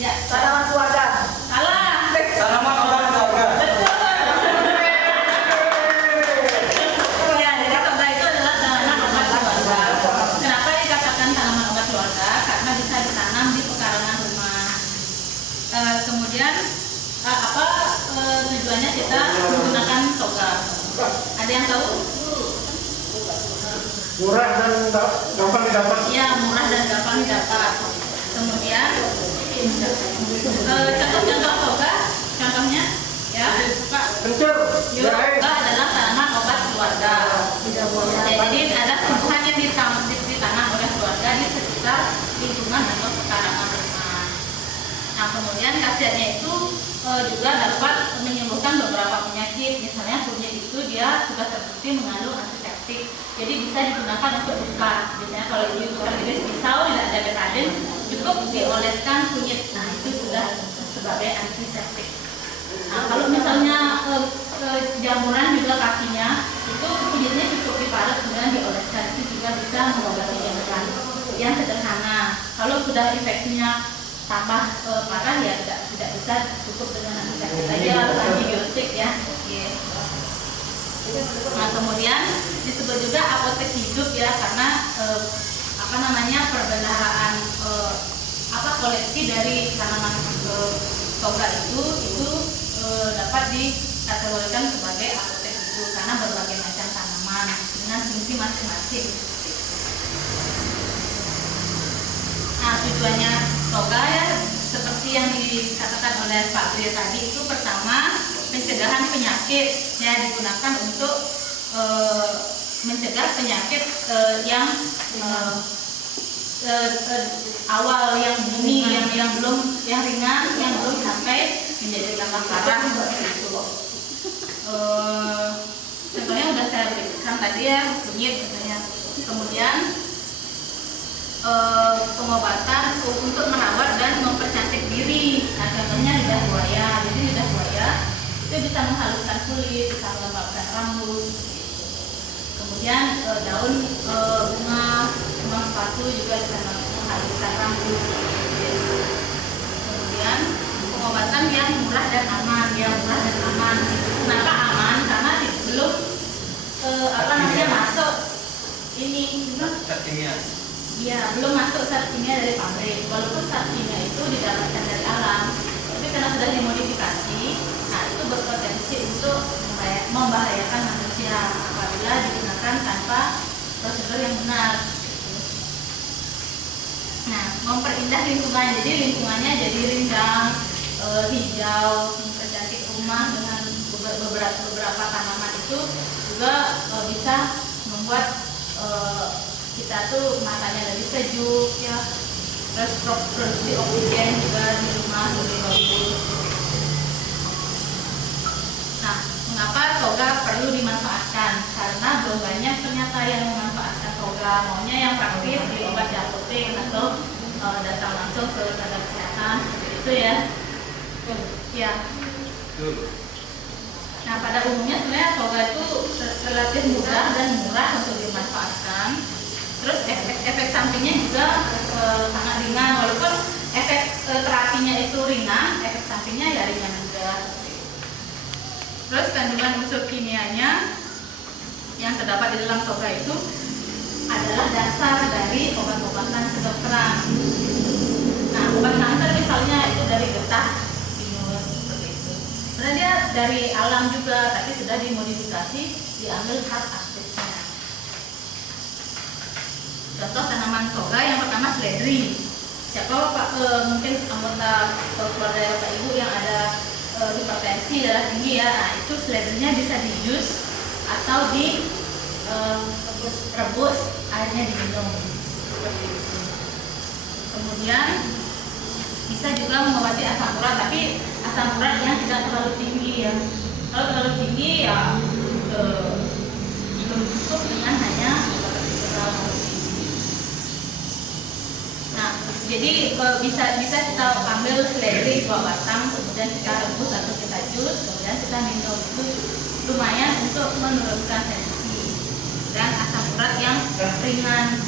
Ya, Tanaman keluarga. salah. Tanaman obat keluarga. Ya, jadi toga itu adalah tanaman obat keluarga. Kenapa dikatakan tanaman obat keluarga? Karena bisa ditanam di pekarangan rumah. Kemudian apa tujuannya kita menggunakan toga? Ada yang tahu? Murah dan gampang didapat. Ya, murah dan gampang didapat. Kemudian contoh-contoh toga, contohnya ya, Pak. Kencur. Toga adalah tanaman obat keluarga. Jadi ada tumbuhan yang ditanam oleh keluarga di sekitar lingkungan atau pekarangan rumah. Nah, kemudian khasiatnya itu juga dapat menyembuhkan beberapa penyakit. Misalnya kunyit itu dia sudah terbukti mengandung antiseptik, jadi bisa digunakan untuk luka. Biasanya kalau terjadi pisau tidak ada betadin, cukup dioleskan kunyit. Nah, itu sudah sebagai antiseptik. Nah, kalau misalnya jamuran juga kakinya itu kunyitnya cukup diparut kemudian dioleskan, itu juga bisa mengobati jamuran yang sederhana. Kalau sudah infeksinya tambah parah ya tidak bisa cukup dengan antiseptik saja, harus antibiotik ya. Nah, kemudian disebut juga apotek hidup ya, karena perbendaharaan koleksi dari tanaman toga itu dapat dikategorikan sebagai apotek hidup karena berbagai macam tanaman dengan fungsi masing-masing. Nah, tujuannya toga ya seperti yang dikatakan oleh Pak Tri tadi, itu pertama pencegahan penyakit ya, digunakan untuk mencegah penyakit yang awal, yang dini, yang ringan, yang belum sampai menjadi tambah parah seperti itu. Contohnya udah saya berikan tadi ya, kunyit misalnya. Kemudian pengobatan untuk merawat dan mempercantik diri. Nah, contohnya lidah buaya. Jadi lidah buaya itu bisa menghaluskan kulit, bisa melembabkan rambut. Kemudian daun bunga sepatu juga bisa menghaluskan rambut. Kemudian pengobatan yang murah dan aman, Kenapa aman? Karena belum masuk ini Zat kimia. Iya, belum masuk zat kimia dari pabrik. Walaupun zat kimia itu didapatkan dari alam, tapi karena sudah dimodifikasi, nah itu berpotensi untuk membahayakan manusia apabila digunakan tanpa prosedur yang benar. Nah, memperindah lingkungan, jadi lingkungannya jadi rindang, hijau, mempercantik rumah dengan beberapa tanaman itu juga bisa membuat kita tuh matanya lebih sejuk ya, terus produksi oksigen juga di rumah lebih bagus. Nah, mengapa toga perlu dimanfaatkan? Karena belum banyak ternyata yang memanfaatkan toga, maunya yang praktis, beli obat di apotek atau datang langsung ke tenaga kesehatan seperti itu ya. Ya. Nah, pada umumnya sebenarnya toga itu relatif mudah dan murah untuk dimanfaatkan. Terus efek sampingnya juga sangat ringan, walaupun efek terapinya itu ringan, efek sampingnya ya ringan juga. Terus kandungan unsur kimianya yang terdapat di dalam toga itu adalah dasar dari obat-obatan kedokteran. Nah, obat kanker misalnya itu dari getah pinus seperti itu. Sebenarnya dia dari alam juga, tapi sudah dimodifikasi, diambil zat aktifnya. Contoh tanaman toga yang pertama seledri. Siapa mungkin anggota keluarga Bapak Ibu yang ada hipertensi, darah tinggi ya, nah itu seledrinya bisa di jus atau di rebus, airnya diminum seperti itu. Kemudian bisa juga mengobati asam urat, tapi asam urat yang tidak terlalu tinggi ya. Kalau terlalu tinggi ya belum cukup dengan hanya jadi bisa kita ambil seledri 2 batang, kemudian kita rebus atau kita jus, kemudian kita minum. Itu lumayan untuk menurunkan tensi dan asam urat yang ringan.